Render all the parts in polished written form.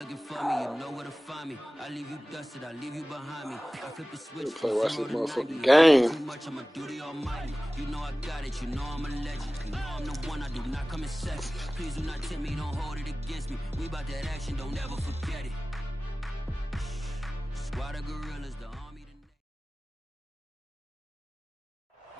Looking for me, you know where to find me. I leave you dusted, I leave you behind me. I flip the switch. Play watch this motherfucking game. Too much, I'm a duty almighty. You know I got it, you know I'm a legend. You know I'm the one, I do not come in second. Please do not tempt me, don't hold it against me. We about that action, don't ever forget it. Squad of gorillas, the army.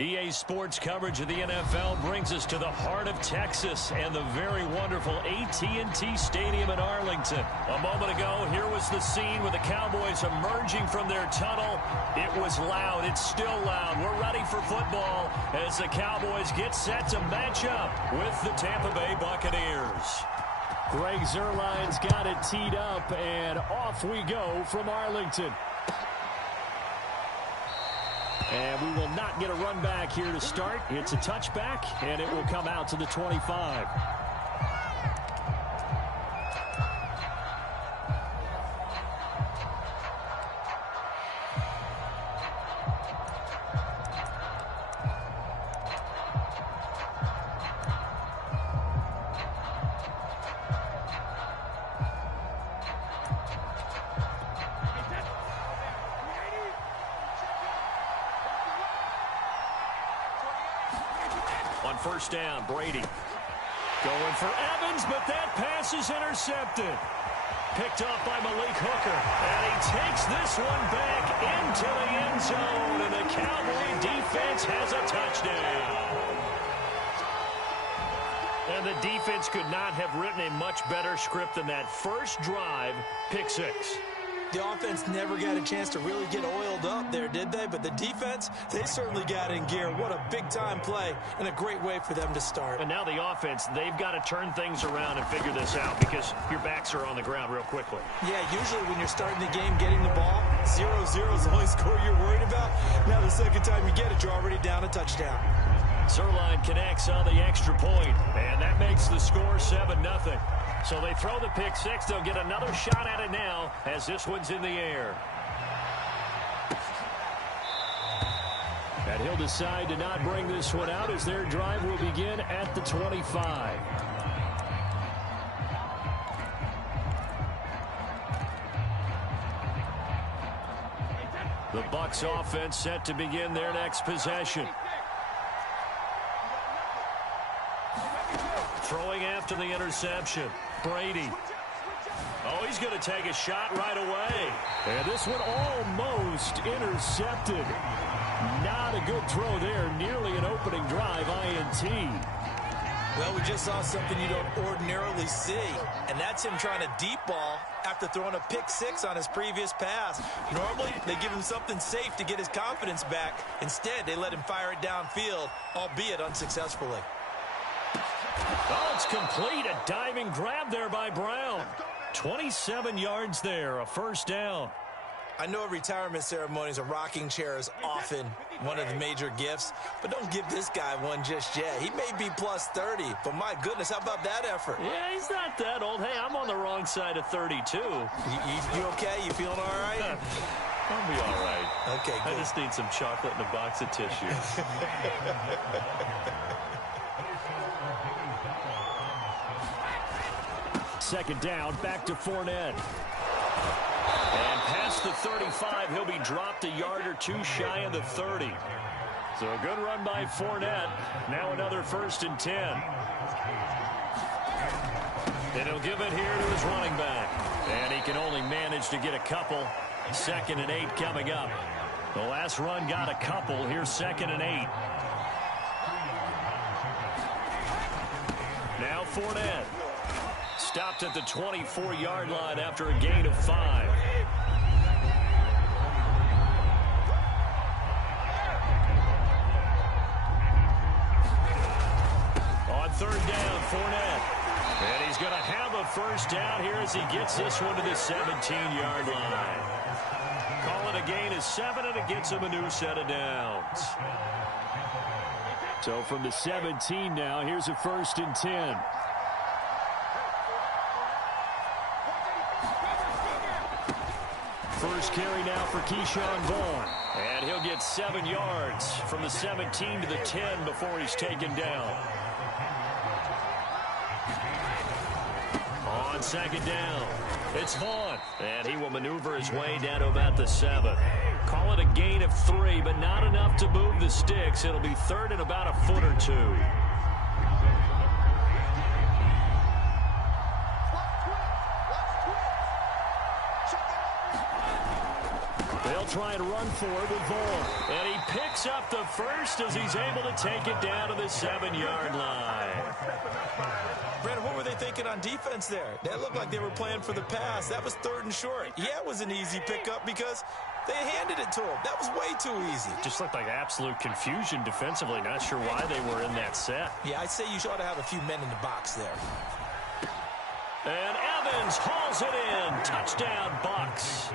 EA Sports coverage of the NFL brings us to the heart of Texas and the very wonderful AT&T Stadium in Arlington. A moment ago, here was the scene with the Cowboys emerging from their tunnel. It was loud. It's still loud. We're ready for football as the Cowboys get set to match up with the Tampa Bay Buccaneers. Greg Zuerlein's got it teed up, and off we go from Arlington. And we will not get a run back here to start. It's a touchback, and it will come out to the 25. On first down, Brady going for Evans, but that pass is intercepted. Picked off by Malik Hooker, and he takes this one back into the end zone, and the Cowboy defense has a touchdown. And the defense could not have written a much better script than that first drive, pick six. The offense never got a chance to really get oiled up there, did they? But the defense, they certainly got in gear. What a big-time play and a great way for them to start. And now the offense, they've got to turn things around and figure this out because your backs are on the ground real quickly. Yeah, usually when you're starting the game getting the ball, 0-0 is the only score you're worried about. Now the second time you get it, you're already down a touchdown. Zuerlein connects on the extra point, and that makes the score 7-0. So they throw the pick six. They'll get another shot at it now as this one's in the air. And he'll decide to not bring this one out as their drive will begin at the 25. The Bucs offense set to begin their next possession. Throwing after the interception, Brady. Oh, he's going to take a shot right away. And this one almost intercepted. Not a good throw there. Nearly an opening drive, INT. Well, we just saw something you don't ordinarily see, and that's him trying to deep ball after throwing a pick six on his previous pass. Normally, they give him something safe to get his confidence back. Instead, they let him fire it downfield, albeit unsuccessfully. Oh, it's complete. A diving grab there by Brown. 27 yards there, a first down. I know at retirement ceremonies, a rocking chair is often one of the major gifts, but don't give this guy one just yet. He may be plus 30, but my goodness, how about that effort? Yeah, he's not that old. Hey, I'm on the wrong side of 32. You okay? You feeling all right? I'll be all right. Okay, good. I just need some chocolate and a box of tissue. Second down, back to Fournette. And past the 35, he'll be dropped a yard or two shy of the 30. So a good run by Fournette. Now another 1st and 10. And he'll give it here to his running back. And he can only manage to get a couple. 2nd and 8 coming up. The last run got a couple. Here's 2nd and 8. Now Fournette. Stopped at the 24-yard line after a gain of 5. On 3rd down, Fournette. And he's going to have a first down here as he gets this one to the 17-yard line. Call it a gain of 7, and it gets him a new set of downs. So from the 17 now, here's a 1st and 10. First carry now for Keyshawn Vaughn. And he'll get 7 yards from the 17 to the 10 before he's taken down. On 2nd down, It's Vaughn, and he will maneuver his way down to about the 7. Call it a gain of 3, but not enough to move the sticks. It'll be third and about a foot or 2. They'll try and run for it with Vaughn. And he picks up the first as he's able to take it down to the 7-yard line. Brandon, what were they thinking on defense there? That looked like they were playing for the pass. That was third and short. Yeah, it was an easy pickup because they handed it to him. That was way too easy. Just looked like absolute confusion defensively. Not sure why they were in that set. Yeah, I'd say you ought to have a few men in the box there. And Evans hauls it in. Touchdown, Bucs.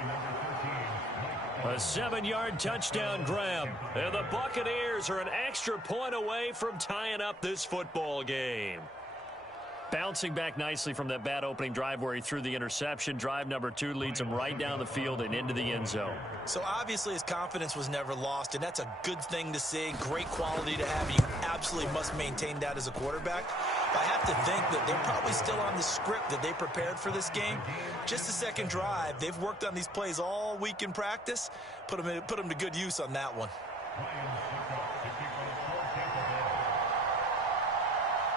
A 7-yard touchdown grab. And the Buccaneers are an extra point away from tying up this football game. Bouncing back nicely from that bad opening drive where he threw the interception. Drive number 2 leads him right down the field and into the end zone. So obviously his confidence was never lost, and that's a good thing to see. Great quality to have. You absolutely must maintain that as a quarterback. But I have to think that they're probably still on the script that they prepared for this game. Just the second drive. They've worked on these plays all week in practice. Put them to good use on that one.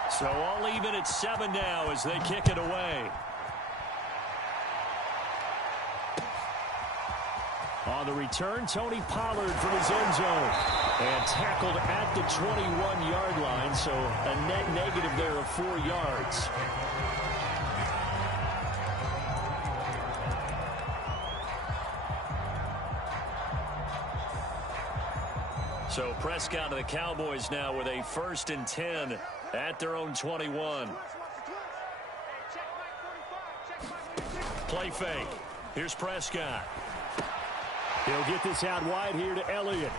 So all even at 7 now as they kick it away. On the return, Tony Pollard from his end zone. And tackled at the 21-yard line, so a net negative there of 4 yards. So Prescott and the Cowboys now with a 1st and 10 at their own 21. Play fake. Here's Prescott. He'll get this out wide here to Elliott.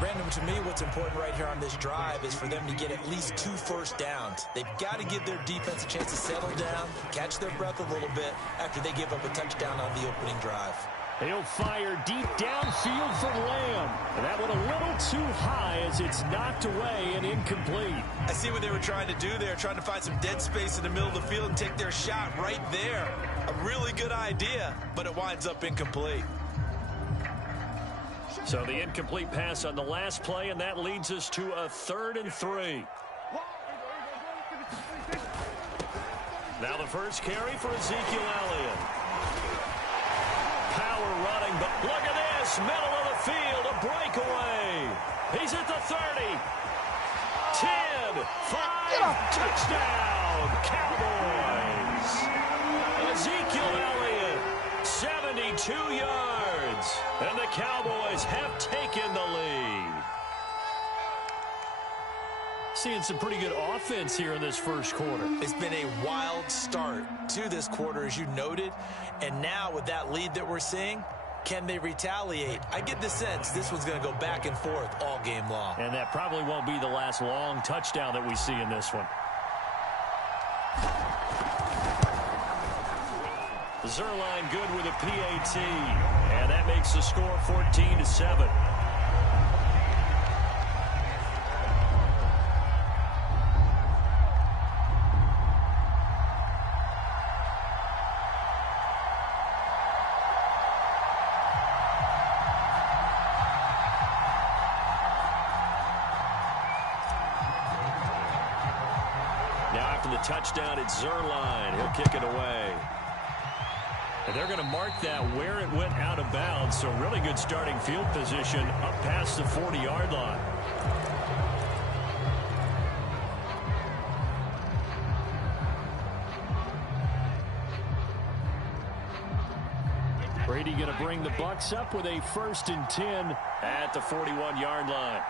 Brandon, to me, what's important right here on this drive is for them to get at least 2 first downs. They've got to give their defense a chance to settle down, catch their breath a little bit after they give up a touchdown on the opening drive. He'll fire deep downfield for Lamb. And that one a little too high as it's knocked away and incomplete. I see what they were trying to do there, trying to find some dead space in the middle of the field and take their shot right there. A really good idea, but it winds up incomplete. So the incomplete pass on the last play, and that leads us to a 3rd and 3. Now the first carry for Ezekiel Elliott. Power running, but look at this. Middle of the field, a breakaway. He's at the 30. 10, 5, touchdown, Cowboys. Ezekiel Elliott, 72 yards. And the Cowboys have taken the lead. Seeing some pretty good offense here in this first quarter. It's been a wild start to this quarter, as you noted. And now with that lead that we're seeing, can they retaliate? I get the sense this one's going to go back and forth all game long. And that probably won't be the last long touchdown that we see in this one. Zuerlein good with a PAT. And that makes the score 14-7. Now after the touchdown, it's Zuerlein. He'll kick it away. And they're going to mark that where it went out of bounds. So really good starting field position up past the 40-yard line. Brady going to bring the Bucs up with a 1st and 10 at the 41-yard line.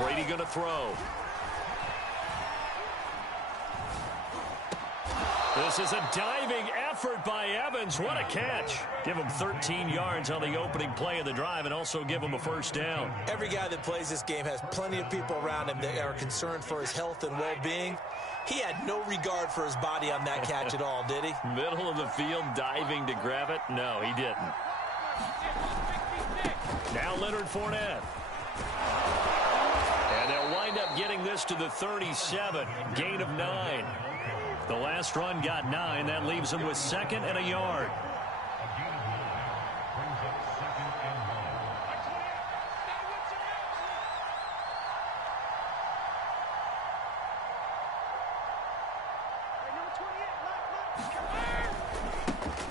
Brady going to throw. This is a diving effort by Evans. What a catch. Give him 13 yards on the opening play of the drive and also give him a 1st down. Every guy that plays this game has plenty of people around him that are concerned for his health and well-being. He had no regard for his body on that catch at all, did he? Middle of the field, diving to grab it. No, he didn't. Now Leonard Fournette. And they'll wind up getting this to the 37. Gain of 9. The last run got 9. That leaves them with 2nd and a yard.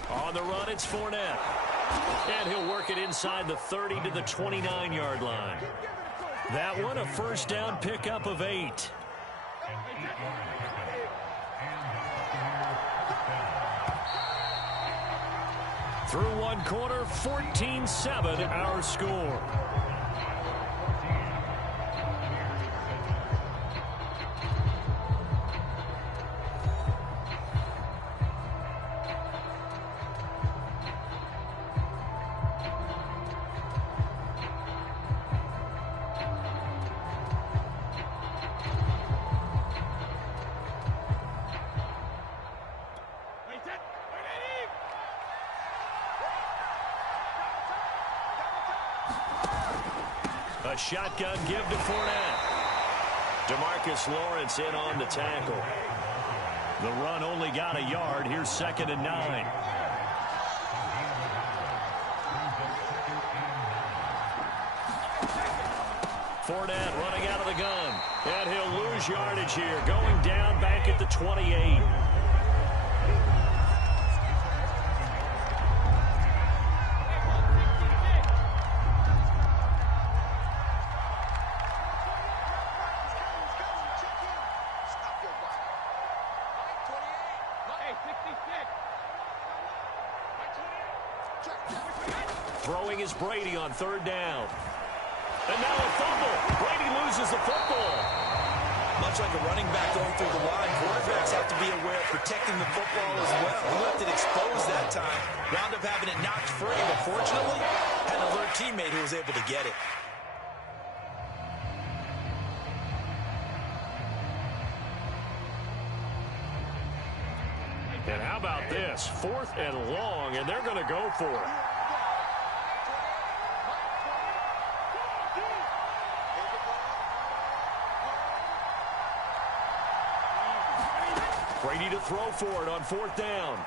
On the run, it's Fournette. And he'll work it inside the 30 to the 29-yard line. That one, a first down pickup of 8. Through one quarter, 14-7 our score. A shotgun give to Fournette. DeMarcus Lawrence in on the tackle. The run only got a yard. Here's 2nd and 9. Fournette running out of the gun. And he'll lose yardage here. Going down back at the 28. Throwing is Brady on 3rd down. And now a fumble. Brady loses the football. Much like a running back going through the line, quarterbacks have to be aware of protecting the football as well. He left it exposed that time. Wound up having it knocked free, but fortunately, had an alert teammate who was able to get it. And how about this? 4th and long, and they're going to go for it. Brady to throw for it on 4th down.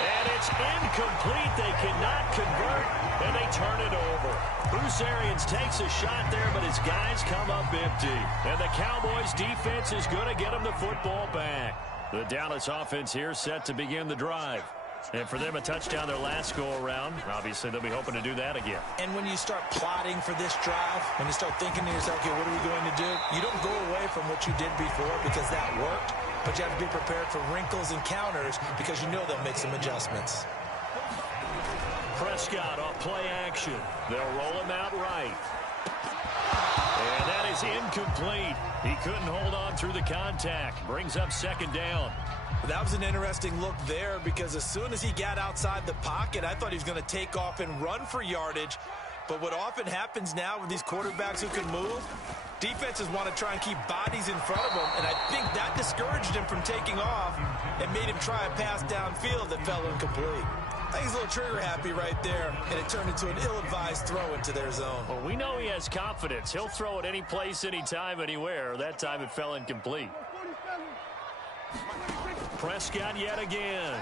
And it's incomplete. They cannot convert, and they turn it over. Bruce Arians takes a shot there, but his guys come up empty. And the Cowboys' defense is going to get them the football back. The Dallas offense here set to begin the drive. And for them, a touchdown their last go-around. Obviously, they'll be hoping to do that again. And when you start plotting for this drive, when you start thinking to yourself, okay, what are we going to do? You don't go away from what you did before because that worked. But you have to be prepared for wrinkles and counters because you know they'll make some adjustments. Prescott off play action. They'll roll him out right. And that is incomplete. He couldn't hold on through the contact. Brings up 2nd down. That was an interesting look there because as soon as he got outside the pocket, I thought he was going to take off and run for yardage. But what often happens now with these quarterbacks who can move, defenses want to try and keep bodies in front of them, and I think that discouraged him from taking off and made him try a pass downfield that fell incomplete. I think he's a little trigger happy right there, and it turned into an ill-advised throw into their zone. Well, we know he has confidence. He'll throw it any place, anytime, anywhere. That time it fell incomplete. Prescott yet again.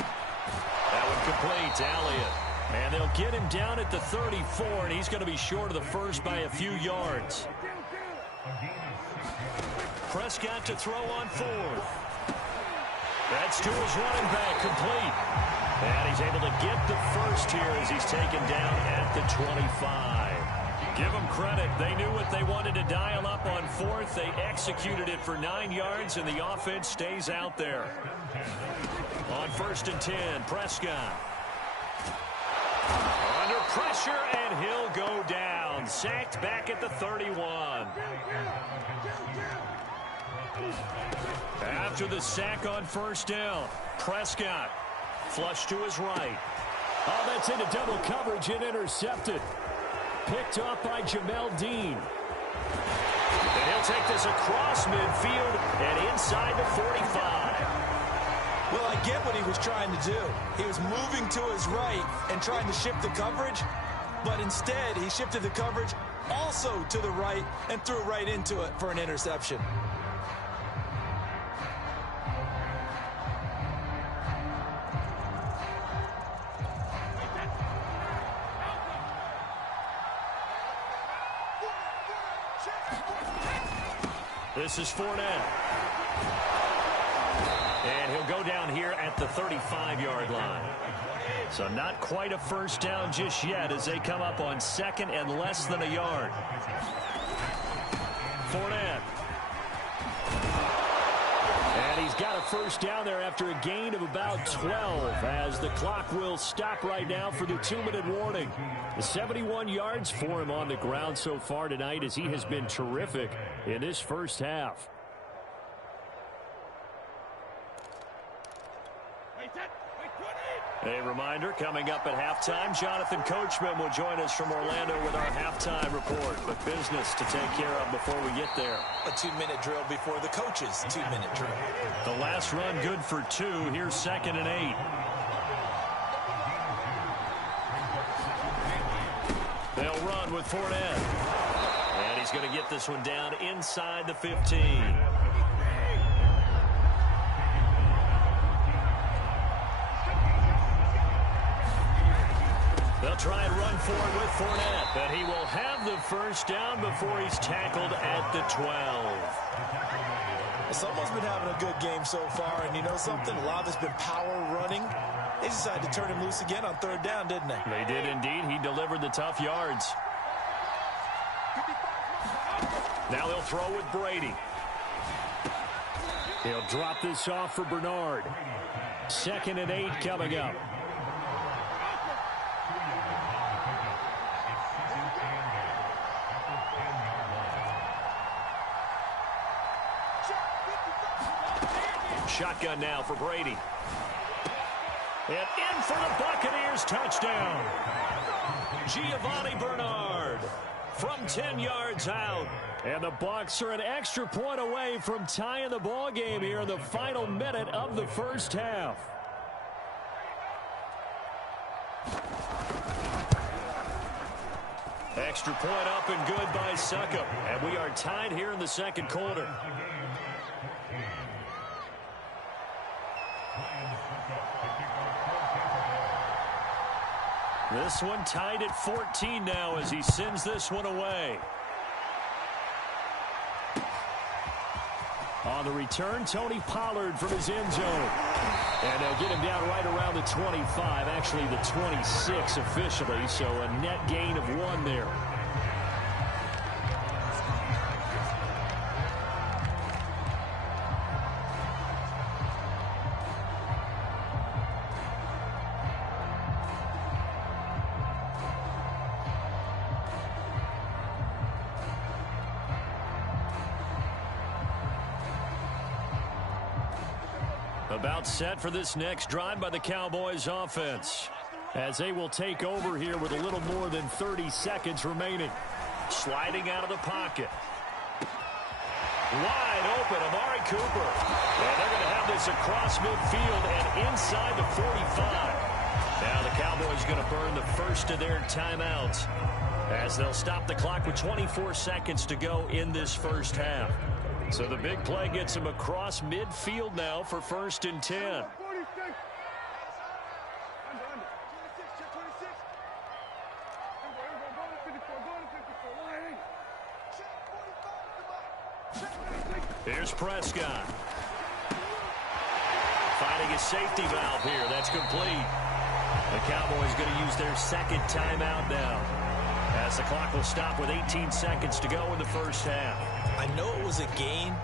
That one complete to Elliott. And they'll get him down at the 34, and he's going to be short of the first by a few yards. Prescott to throw on 4th. That's to his running back, complete. And he's able to get the first here as he's taken down at the 25. Give them credit. They knew what they wanted to dial up on 4th. They executed it for 9 yards, and the offense stays out there. On 1st and 10, Prescott. Under pressure, and he'll go down. Sacked back at the 31. After the sack on 1st down, Prescott flushed to his right. Oh, that's into double coverage and intercepted. Picked up by Jamel Dean. And he'll take this across midfield and inside the 45. Well, I get what he was trying to do. He was moving to his right and trying to shift the coverage. but instead he shifted the coverage also to the right and threw right into it for an interception. This is Fournette. And he'll go down here at the 35-yard line. So not quite a first down just yet as they come up on second and less than a yard. Fournette. And he's got a first down there after a gain of about 12 as the clock will stop right now for the 2-minute warning. The 71 yards for him on the ground so far tonight as he has been terrific in this first half. A reminder, coming up at halftime, Jonathan Coachman will join us from Orlando with our halftime report. But business to take care of before we get there. A 2-minute drill before the coach's 2-minute drill. The last run good for 2. Here's 2nd and 8. They'll run with Fournette. And he's going to get this one down inside the 15. They'll try and run forward with Fournette, but he will have the first down before he's tackled at the 12. Well, someone's been having a good game so far, and you know something? A lot of it's been power running. They decided to turn him loose again on 3rd down, didn't they? They did indeed. He delivered the tough yards. Now they'll throw with Brady. He'll drop this off for Bernard. 2nd and 8 coming up. Shotgun now for Brady. And in for the Buccaneers touchdown. Giovanni Bernard from 10 yards out. And the Bucs are an extra point away from tying the ball game here in the final minute of the first half. Extra point up and good by Succop. And we are tied here in the second quarter. This one tied at 14 now as he sends this one away. On the return, Tony Pollard from his end zone. And they'll get him down right around the 25, actually the 26 officially, so a net gain of 1 there. About set for this next drive by the Cowboys offense, as they will take over here with a little more than 30 seconds remaining. Sliding out of the pocket. Wide open, Amari Cooper. And they're going to have this across midfield and inside the 45. Now the Cowboys going to burn the first of their timeouts as they'll stop the clock with 24 seconds to go in this first half. So the big play gets him across midfield now for 1st and 10. Here's Prescott. Finding a safety valve here. That's complete. The Cowboys going to use their 2nd timeout now, as the clock will stop with 18 seconds to go in the first half. I know it was a gain,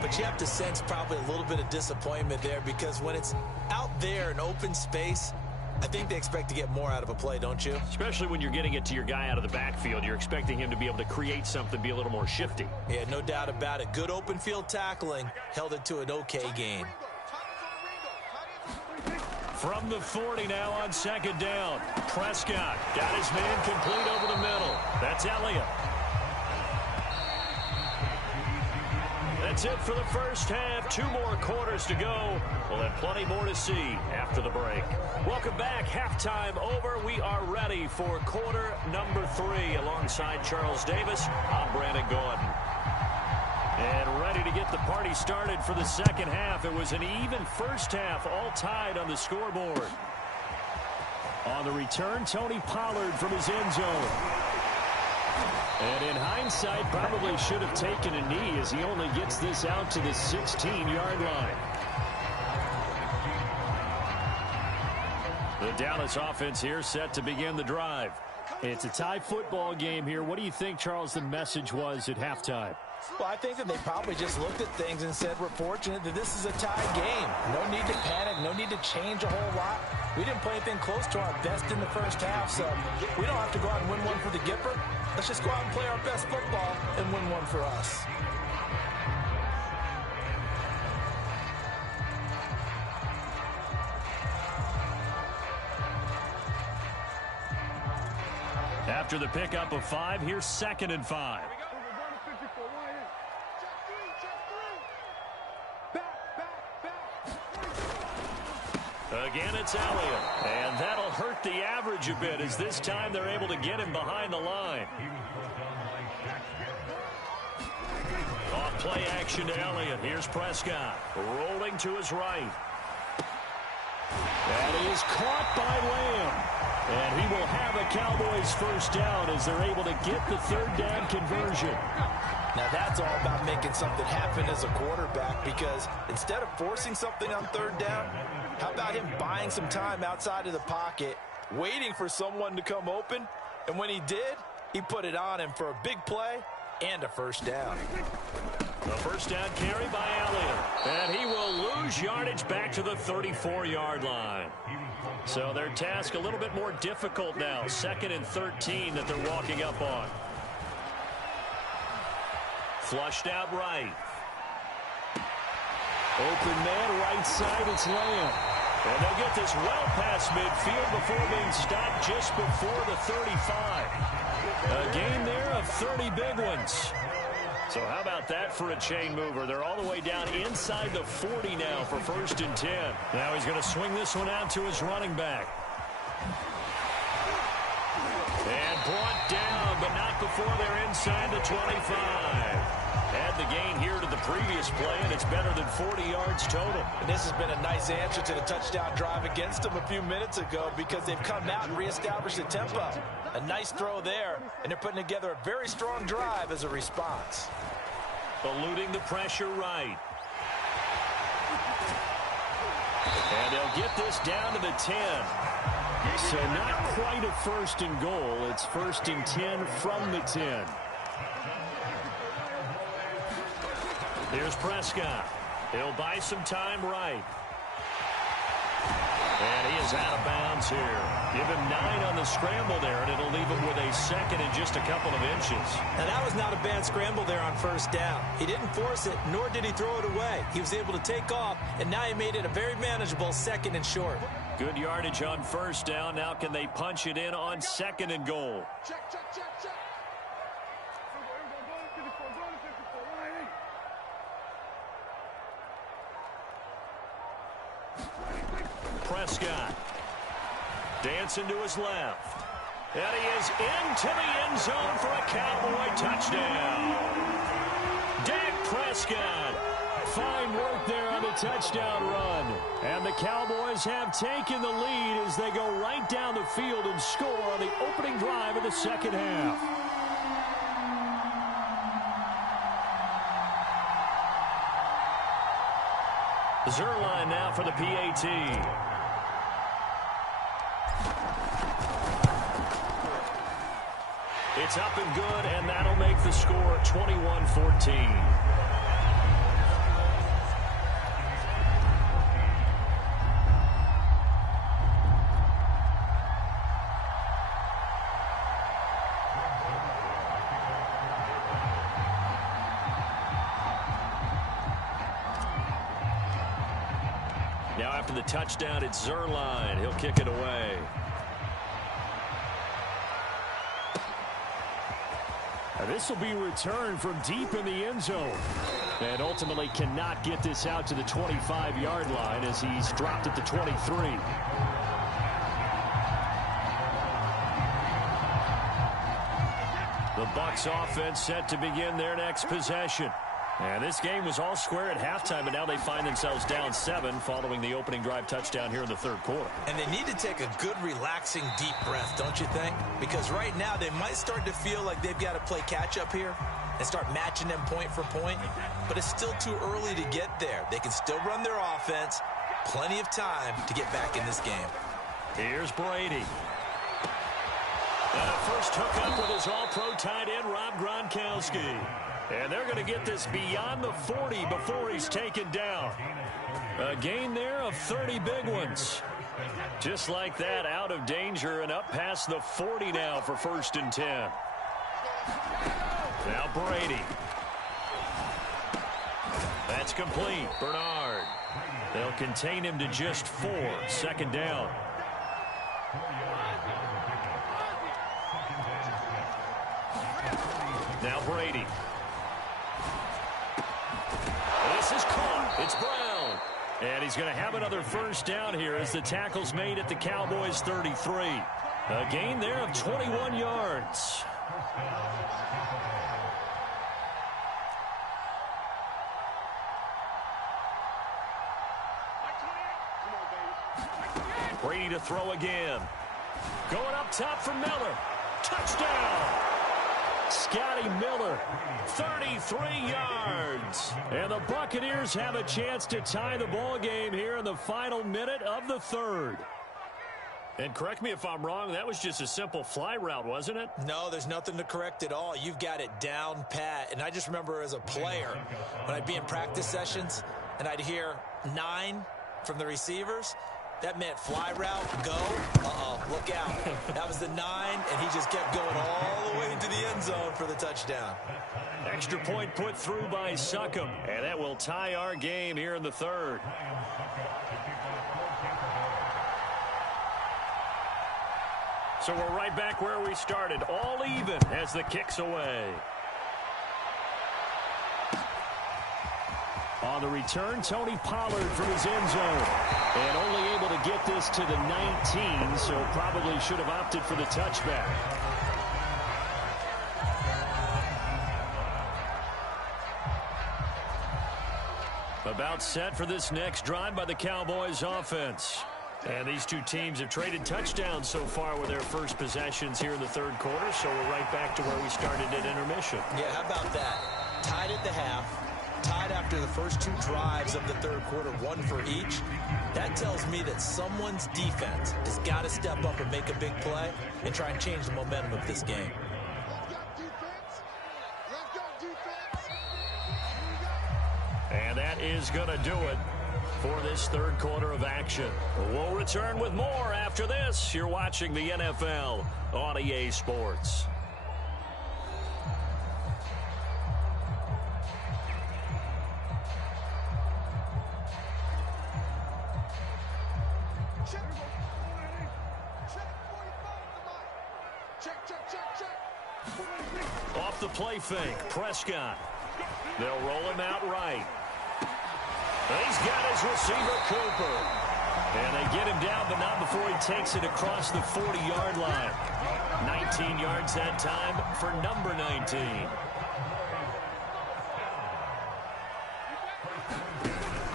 but you have to sense probably a little bit of disappointment there, because when it's out there in open space, I think they expect to get more out of a play, don't you? Especially when you're getting it to your guy out of the backfield. You're expecting him to be able to create something, be a little more shifty. Yeah, no doubt about it. Good open field tackling held it to an okay gain. From the 40 now on 2nd down. Prescott got his man complete over the middle. That's Elliott. That's it for the first half. 2 more quarters to go. We'll have plenty more to see after the break. Welcome back. Halftime over. We are ready for quarter number 3. Alongside Charles Davis, I'm Brandon Gordon. And ready to get the party started for the second half. It was an even first half, all tied on the scoreboard. On the return, Tony Pollard from his end zone. And in hindsight, probably should have taken a knee as he only gets this out to the 16-yard line. The Dallas offense here set to begin the drive. It's a tie football game here. What do you think, Charles, the message was at halftime? Well, I think that they probably just looked at things and said, we're fortunate that this is a tie game. No need to panic, no need to change a whole lot. We didn't play anything close to our best in the first half, so we don't have to go out and win one for the Gipper. Let's just go out and play our best football and win one for us. After the pickup of 5, here's 2nd and 5. Again, it's Elliott. And that'll hurt the average a bit as this time they're able to get him behind the line. Off play action to Elliott. Here's Prescott. Rolling to his right. And he is caught by Lamb. And he will have a Cowboys first down as they're able to get the 3rd down conversion. Now that's all about making something happen as a quarterback, because instead of forcing something on 3rd down, how about him buying some time outside of the pocket, waiting for someone to come open, and when he did, he put it on him for a big play and a first down. The first down carry by Elliott, and he will lose yardage back to the 34-yard line. So their task a little bit more difficult now. 2nd and 13 that they're walking up on. Flushed out right. Open man right side, it's Lamb. And they'll get this well past midfield before being stopped just before the 35. A gain there of 30 big ones. So how about that for a chain mover? They're all the way down inside the 40 now for 1st and 10. Now he's going to swing this one out to his running back. And brought down, but not before they're inside the 25. Add the gain here to the previous play, and it's better than 40 yards total. And this has been a nice answer to the touchdown drive against them a few minutes ago, because they've come out and reestablished the tempo. A nice throw there, and they're putting together a very strong drive as a response. Eluding the pressure right. And they'll get this down to the 10. So not quite a 1st and goal. It's 1st and 10 from the 10. Here's Prescott. He'll buy some time right. And he is out of bounds here. Give him 9 on the scramble there, and it'll leave him with a 2nd and just a couple of inches. Now, that was not a bad scramble there on 1st down. He didn't force it, nor did he throw it away. He was able to take off, and now he made it a very manageable 2nd and short. Good yardage on 1st down. Now can they punch it in on 2nd and goal? Check, check, check, check. Prescott dancing to his left, and he is into the end zone for a Cowboy touchdown. Dak Prescott, fine work there on the touchdown run, and the Cowboys have taken the lead as they go right down the field and score on the opening drive of the second half. Zuerlein now for the PAT. It's up and good, and that'll make the score 21-14. Now after the touchdown, it's Zuerlein. He'll kick it away. This will be returned from deep in the end zone. And ultimately cannot get this out to the 25-yard line as he's dropped at the 23. The Bucs offense set to begin their next possession. And this game was all square at halftime, but now they find themselves down 7 following the opening drive touchdown here in the third quarter. And they need to take a good, relaxing, deep breath, don't you think? Because right now they might start to feel like they've got to play catch-up here and start matching them point for point. But it's still too early to get there. They can still run their offense. Plenty of time to get back in this game. Here's Brady. And a first hookup with his all-pro tight end, Rob Gronkowski. And they're going to get this beyond the 40 before he's taken down. A gain there of 30 big ones. Just like that, out of danger and up past the 40 now for 1st and 10. Now Brady. That's complete. Bernard. They'll contain him to just 4. 2nd down. Now Brady. This is caught. It's Brown. And he's going to have another first down here as the tackle's made at the Cowboys' 33. A gain there of 21 yards. Brady to throw again. Going up top for Miller. Touchdown. Scotty Miller, 33 yards. And the Buccaneers have a chance to tie the ball game here in the final minute of the third. And correct me if I'm wrong, that was just a simple fly route, wasn't it? No, there's nothing to correct at all. You've got it down pat. And I just remember as a player, when I'd be in practice sessions and I'd hear 9 from the receivers, that meant fly route, go. Uh-oh, look out. That was the 9, and he just kept going all the way into the end zone for the touchdown. Extra point put through by Succop, and that will tie our game here in the third. So we're right back where we started, all even as the kick's away. On the return, Tony Pollard from his end zone. And only able to get this to the 19, so probably should have opted for the touchback. About set for this next drive by the Cowboys offense. And these two teams have traded touchdowns so far with their first possessions here in the third quarter, so we're right back to where we started at intermission. Yeah, how about that? Tied at the half. Tied after the first 2 drives of the third quarter, 1 for each. That tells me that someone's defense has got to step up and make a big play and try and change the momentum of this game. And that is going to do it for this third quarter of action. We'll return with more after this. You're watching the NFL on EA Sports. Off the play fake, Prescott. They'll roll him out right. He's got his receiver, Cooper. And they get him down, but not before he takes it across the 40-yard line. 19 yards that time for number 19.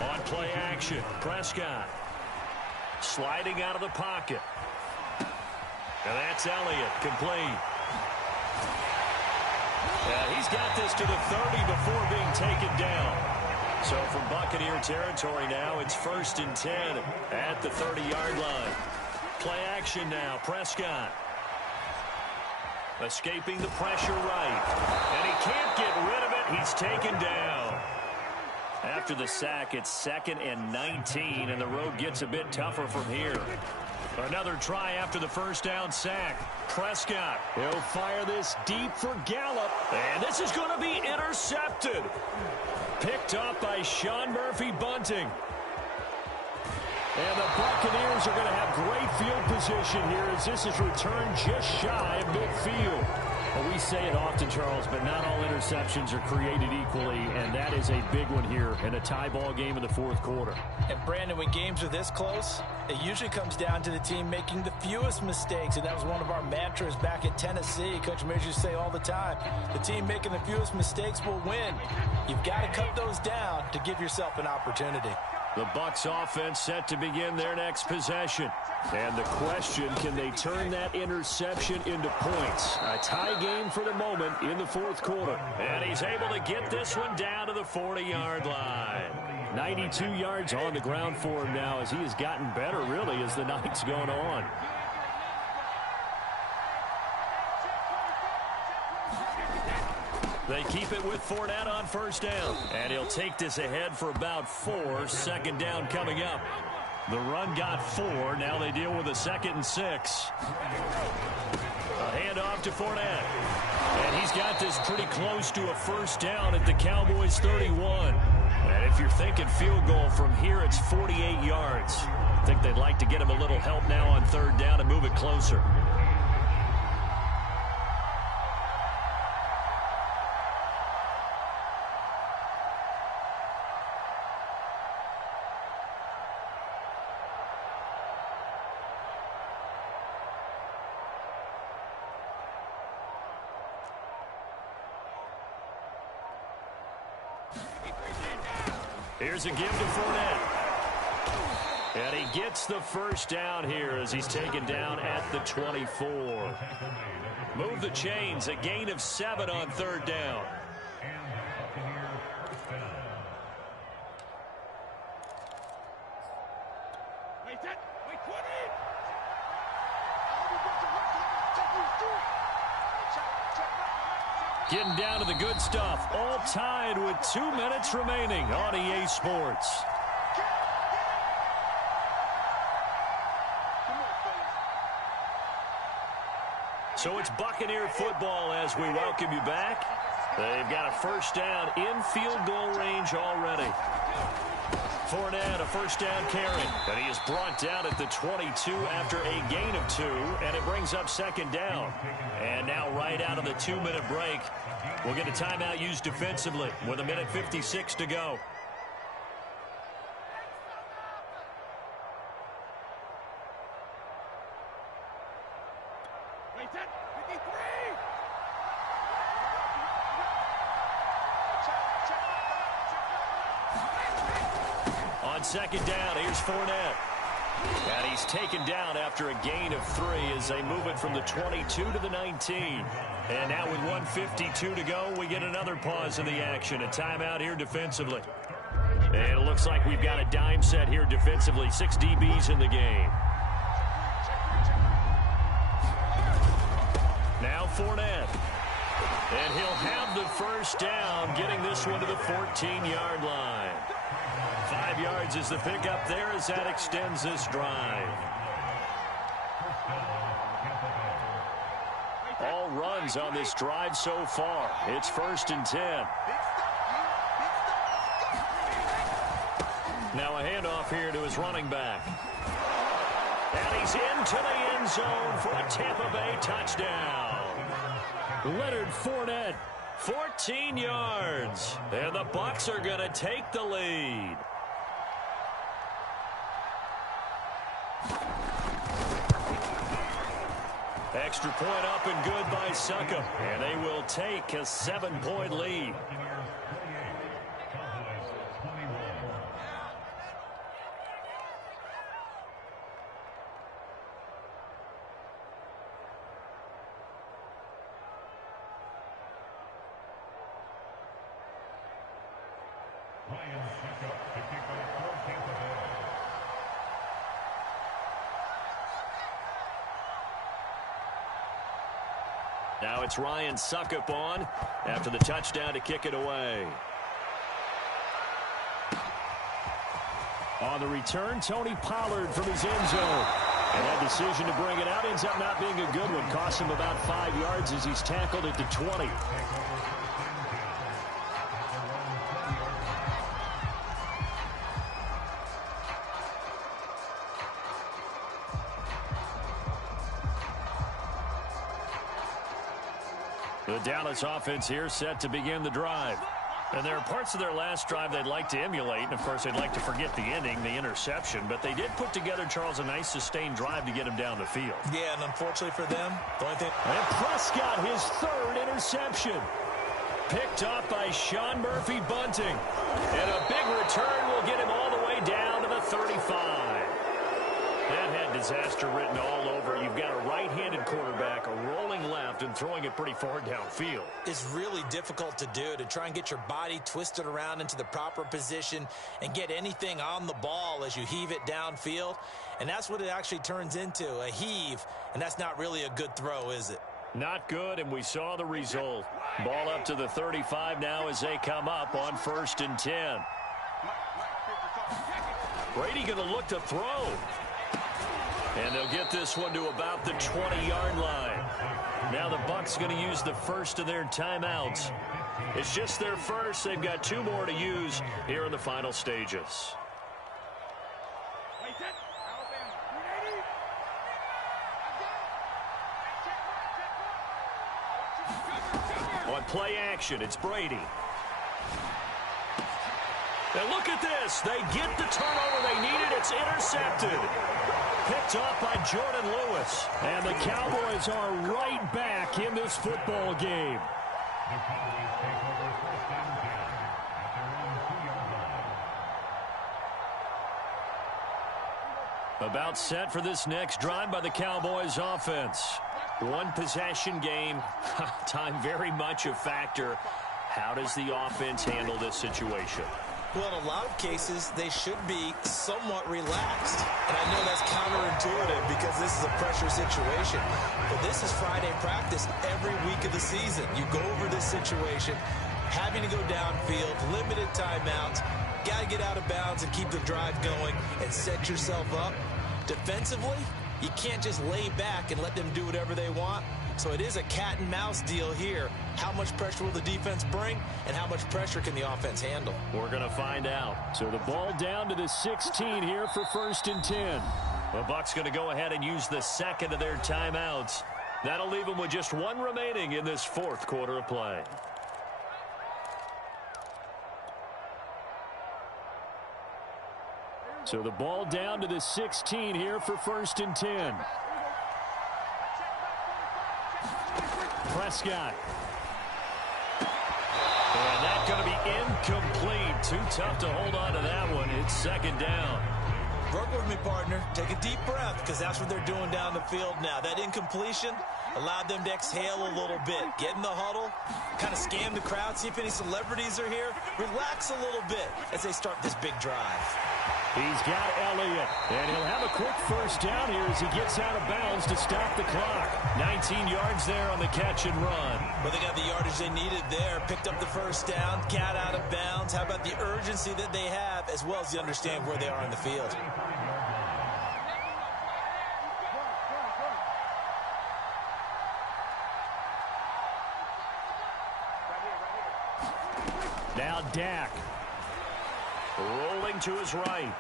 On play action, Prescott. Sliding out of the pocket. And that's Elliott, complete. He's got this to the 30 before being taken down. So from Buccaneer territory now, it's 1st and 10 at the 30-yard line. Play action now, Prescott. Escaping the pressure right. And he can't get rid of it. He's taken down. After the sack, it's 2nd and 19, and the road gets a bit tougher from here. Another try after the first down sack. Prescott, he'll fire this deep for Gallup, and this is going to be intercepted. Picked up by Sean Murphy-Bunting. And the Buccaneers are going to have great field position here as this is returned just shy of midfield. Well, we say it often, Charles, but not all interceptions are created equally, and that is a big one here in a tie ball game in the fourth quarter. And, Brandon, when games are this close, it usually comes down to the team making the fewest mistakes, and that was one of our mantras back at Tennessee. Coach Mears used to say all the time, the team making the fewest mistakes will win. You've got to cut those down to give yourself an opportunity. The Bucs offense set to begin their next possession. And the question, can they turn that interception into points? A tie game for the moment in the fourth quarter. And he's able to get this one down to the 40-yard line. 92 yards on the ground for him now as he has gotten better, really, as the night's gone on. They keep it with Fournette on first down. And he'll take this ahead for about 4. Second down coming up. The run got 4. Now they deal with a 2nd and 6. A handoff to Fournette. And he's got this pretty close to a first down at the Cowboys' 31. And if you're thinking field goal from here, it's 48 yards. I think they'd like to get him a little help now on third down and move it closer. Here's a give to Fournette. And he gets the first down here as he's taken down at the 24. Move the chains, a gain of 7 on third down. Getting down to the good stuff, all tied with 2 minutes remaining on EA Sports. So it's Buccaneer football as we welcome you back. They've got a first down in field goal range already. Fournette, a first down carry. And he is brought down at the 22 after a gain of 2, and it brings up second down. And now right out of the 2-minute break, we'll get a timeout used defensively with 1:56 to go. On second down, here's Fournette. And he's taken down after a gain of 3 as they move it from the 22 to the 19. And now with 1:52 to go, we get another pause in the action. A timeout here defensively. And it looks like we've got a dime set here defensively. 6 DBs in the game. Now Fournette. And he'll have the first down, getting this one to the 14-yard line. 5 yards is the pickup there as that extends this drive. All runs on this drive so far. It's 1st and 10. Now a handoff here to his running back. And he's into the end zone for a Tampa Bay touchdown. Leonard Fournette, 14 yards. And the Bucs are going to take the lead. Extra point up and good by Succop. And they will take a 7-point lead. Now it's Ryan Succop on after the touchdown to kick it away. On the return, Tony Pollard from his end zone. And that decision to bring it out ends up not being a good one. Costs him about 5 yards as he's tackled at the 20. The Dallas offense here set to begin the drive. And there are parts of their last drive they'd like to emulate. And, of course, they'd like to forget the ending, the interception. But they did put together, Charles, a nice sustained drive to get him down the field. Yeah, and unfortunately for them, the only thing... And Prescott, his third interception. Picked off by Sean Murphy-Bunting. And a big return will get him all the way down to the 35. That had disaster written all over. You've got a right-handed quarterback rolling left and throwing it pretty far downfield. It's really difficult to do, to try and get your body twisted around into the proper position and get anything on the ball as you heave it downfield. And that's what it actually turns into, a heave. And that's not really a good throw, is it? Not good, and we saw the result. Ball up to the 35 now as they come up on 1st and 10. Brady going to look to throw. And they'll get this one to about the 20-yard line. Now the Bucs going to use the first of their timeouts. It's just their first. They've got 2 more to use here in the final stages. On play action, it's Brady. And look at this. They get the turnover they needed. It's intercepted. Picked off by Jordan Lewis. And the Cowboys are right back in this football game. About set for this next drive by the Cowboys offense. One possession game. Time very much a factor. How does the offense handle this situation? Well, in a lot of cases, they should be somewhat relaxed. And I know that's counterintuitive because this is a pressure situation. But this is Friday practice every week of the season. You go over this situation, having to go downfield, limited timeouts, got to get out of bounds and keep the drive going and set yourself up. Defensively, you can't just lay back and let them do whatever they want. So it is a cat and mouse deal here. How much pressure will the defense bring, and how much pressure can the offense handle? We're going to find out. So the ball down to the 16 here for 1st and 10. The Bucs going to go ahead and use the second of their timeouts. That'll leave them with just 1 remaining in this 4th quarter of play. So the ball down to the 16 here for 1st and 10. Prescott. And that's going to be incomplete. Too tough to hold on to that one. It's 2nd down. Work with me, partner. Take a deep breath because that's what they're doing down the field now. That incompletion allowed them to exhale a little bit. Get in the huddle, kind of scan the crowd, see if any celebrities are here. Relax a little bit as they start this big drive. He's got Elliott, and he'll have a quick 1st down here as he gets out of bounds to stop the clock. 19 yards there on the catch and run. Well, they got the yardage they needed there, picked up the 1st down, got out of bounds. How about the urgency that they have as well as they understand where they are in the field? Now Dak. Rolling to his right.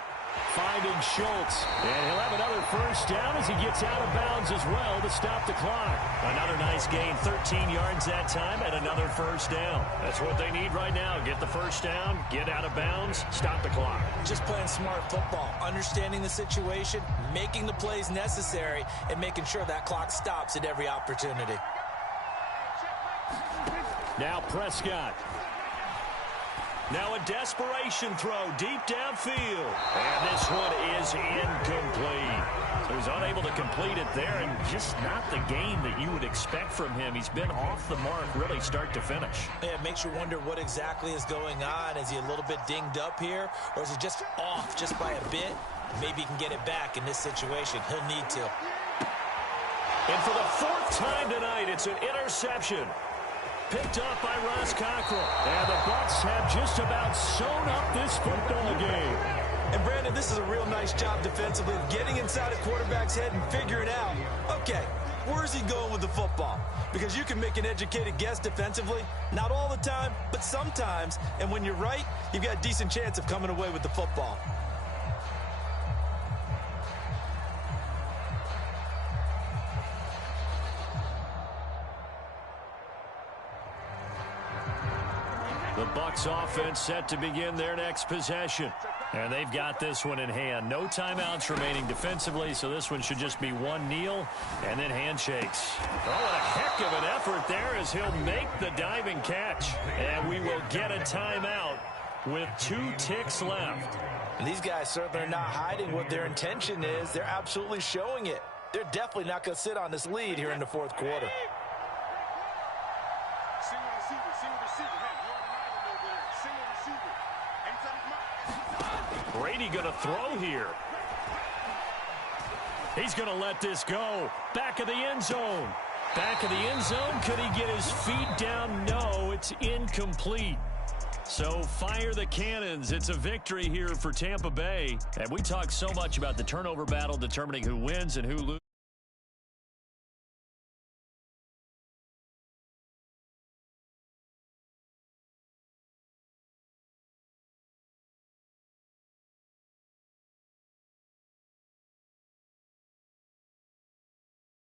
Finding Schultz. And he'll have another 1st down as he gets out of bounds as well to stop the clock. Another nice gain. 13 yards that time and another 1st down. That's what they need right now. Get the 1st down, get out of bounds, stop the clock. Just playing smart football, understanding the situation, making the plays necessary, and making sure that clock stops at every opportunity. Now Prescott. Now a desperation throw deep downfield. And this one is incomplete. So he's unable to complete it there, and just not the game that you would expect from him. He's been off the mark really start to finish. Yeah, it makes you wonder what exactly is going on. Is he a little bit dinged up here, or is he just off just by a bit? Maybe he can get it back in this situation. He'll need to. And for the 4th time tonight, it's an interception. Picked up by Ross Cockrell. And the Bucs have just about sewn up this football game. And Brandon, this is a real nice job defensively, getting inside a quarterback's head and figuring out, okay, where's he going with the football? Because you can make an educated guess defensively, not all the time, but sometimes. And when you're right, you've got a decent chance of coming away with the football. The Bucs offense set to begin their next possession. And they've got this one in hand. No timeouts remaining defensively, so this one should just be one kneel and then handshakes. Oh, what a heck of an effort there as he'll make the diving catch. And we will get a timeout with 2 ticks left. And these guys certainly are not hiding what their intention is. They're absolutely showing it. They're definitely not going to sit on this lead here in the fourth quarter. Brady going to throw here. He's going to let this go. Back of the end zone. Back of the end zone. Could he get his feet down? No, it's incomplete. So fire the cannons. It's a victory here for Tampa Bay. And we talk so much about the turnover battle determining who wins and who loses.